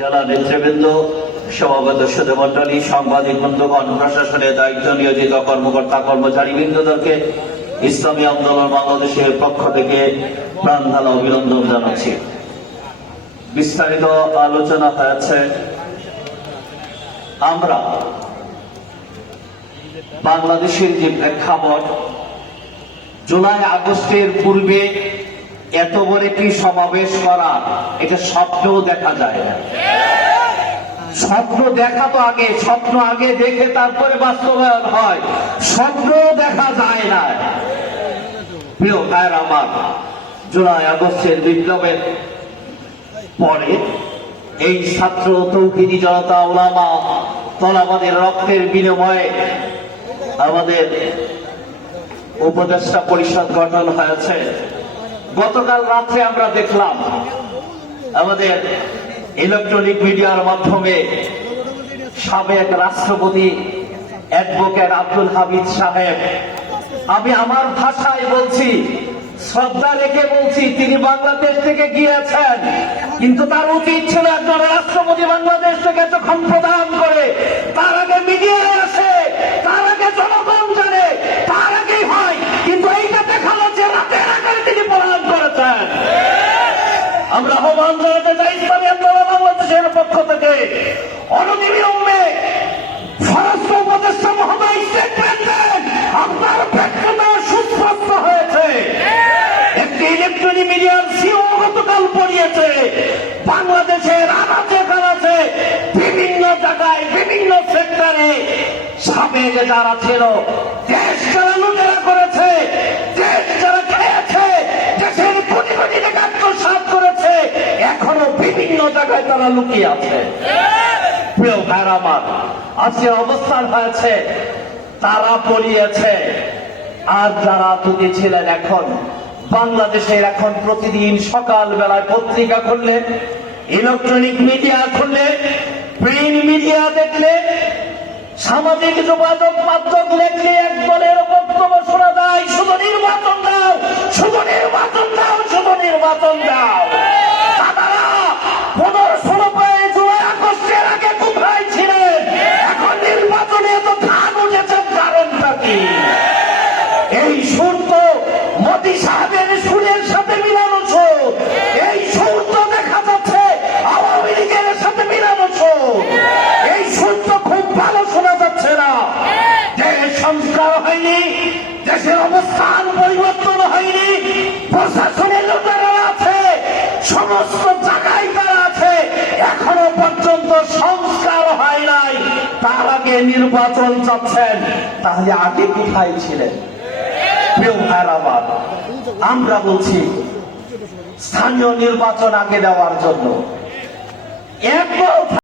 জেলা নেতৃবৃন্দ সদস্য মন্ডলী সাংবাদিক বন্ধুগণ, প্রশাসনের দায়িত্ব নিয়োজিত কর্মকর্তা কর্মচারী বৃন্দদেরকে ইসলামী আন্দোলন বাংলাদেশের পক্ষ থেকে প্রাণ ঢালা অভিনন্দন জানাচ্ছি। বিস্তারিত আলোচনা হয়েছে, আমরা বাংলাদেশের যে প্রেক্ষাপট, জুলাই আগস্টের পূর্বে এত বড় একটি সমাবেশ করা, এটা স্বপ্নেও দেখা যায় না। স্বপ্ন দেখা তো আগে, স্বপ্ন আগে দেখে তারপরে বাস্তবায়ন হয়। স্বপ্ন দেখা যায় না। প্রিয় ভাইয়ের আমার, জুলাই আগস্টের বিপ্লবের পরে এই ছাত্র তৌহিদি জনতা ওলামা তলাবাদের রক্তের বিনিময়ে আমাদের উপদেষ্টা পরিষদ গঠন হয়েছে। গতকাল রাত্রে আমরা দেখলাম আমাদের ইলেকট্রনিক মিডিয়ার মাধ্যমে সাবেক রাষ্ট্রপতি অ্যাডভোকেট আব্দুল হামিদ সাহেব। আমি আমার ভাষায় বলছি, শ্রদ্ধা রেখে বলছি, তিনি বাংলাদেশ থেকে গিয়েছেন। কিন্তু তার উচিত ছিল একজন রাষ্ট্রপতি বাংলাদেশ থেকে যখন প্রদান আমরা আহ্বান জানাতে চাই ইসলামী আন্দোলন বাংলাদেশের পক্ষ থেকে অনতিবিলম্বে স্বরাষ্ট্র উপদেষ্টা মহোদয় আপনার ব্যক্তিগত সুস্পষ্ট হয়েছে। একটি ইলেকট্রনিক মিডিয়ার সিও গতকাল পড়িয়েছে, বাংলাদেশের আনাচে কানাচে বিভিন্ন জায়গায়, বিভিন্ন সেক্টরে সাবেক যারা ছিল জায়গায় তারা লুকিয়ে আছে। প্রিয় ভাইরা আমার, আজকে অবস্থান হয়েছে, তারা পড়িয়েছে। আর যারা তুমি ছিলেন এখন, বাংলাদেশের এখন প্রতিদিন সকাল বেলায় পত্রিকা খুললে ইলেকট্রনিক মিডিয়া খুললে প্রিন্ট মিডিয়া দেখলে, সামাজিক যোগাযোগ মাধ্যম দেখলে সাহেবের সুরের সাথে মিলানো। এই সুর দেখা যাচ্ছে আওয়ামী সাথে মিলানো। এই সুর খুব ভালো শোনা যাচ্ছে না দেশ সংস্কার হয়নি, দেশের অবস্থান পরিবর্তন হয়নি, প্রশাসনের লোকেরা আছে, সমস্ত জায়গায় তারা আছে এখনও পর্যন্ত সংস্কার হয় নাই তার আগে নির্বাচন চাচ্ছেন, তাহলে আগে কোথায় ছিলেন আমরা বলছি স্থানীয় নির্বাচন আগে দেওয়ার জন্য।